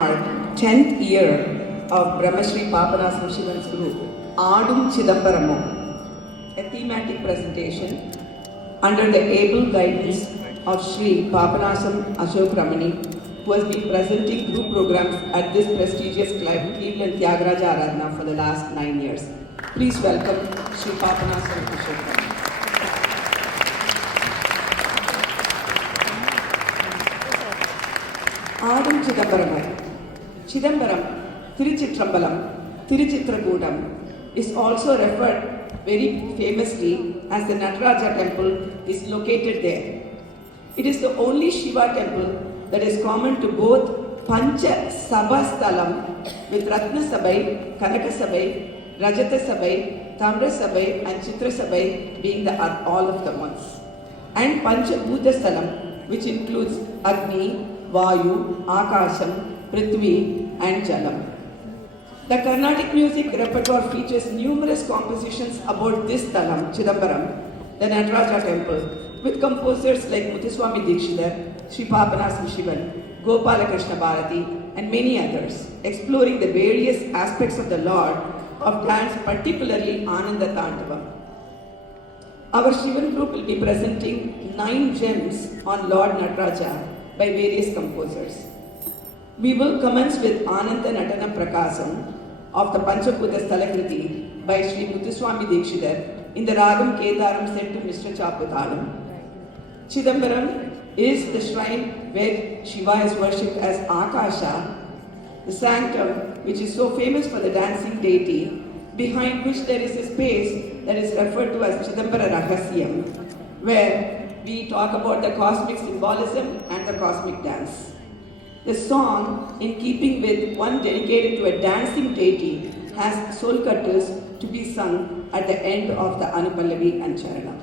Our 10th year of Brahmashri Papanasam Shivan's group, Adum Chidambaramam, a thematic presentation under the able guidance of Sri Papanasam Ashok Ramani, who has been presenting group programs at this prestigious Cleveland Tyagaraja Aradhana for the last 9 years. Please welcome Sri Papanasam Ashok Ramani. Adum Chidambaramam. Chidambaram, Tiruchitrambalam, Tiruchitrakoodam is also referred very famously as the Nataraja temple is located there. It is the only Shiva temple that is common to both Pancha Sabhastalam with Ratna Sabai, Kanaka Sabai, Rajata Sabai, Tamra Sabai and Chitra Sabai being all of the ones, and Pancha Bhuta Stalam, which includes Agni, Vayu, Akasham, Prithvi and Jalam. The Carnatic music repertoire features numerous compositions about this Thalam, Chidambaram, the Nataraja temple, with composers like Muthuswami Dikshidhar, Sri Papanasam Shivan, Gopala Krishna Bharati and many others, exploring the various aspects of the Lord of dance, particularly Ananda Tandavam. Our Shivan group will be presenting 9 gems on Lord Nataraja by various composers. We will commence with Ananda Natana Prakasam of the Panchabhuta Stalakriti by Sri Muthuswami Dikshidhar in the Ragam Kedaram set to Mr. Chaputalam. Chidambaram is the shrine where Shiva is worshipped as Akasha, the sanctum which is so famous for the dancing deity, behind which there is a space that is referred to as Chidambara Rahasyam, where we talk about the cosmic symbolism and the cosmic dance. The song, in keeping with one dedicated to a dancing deity, has soul cutters to be sung at the end of the Anupallavi and Charanam.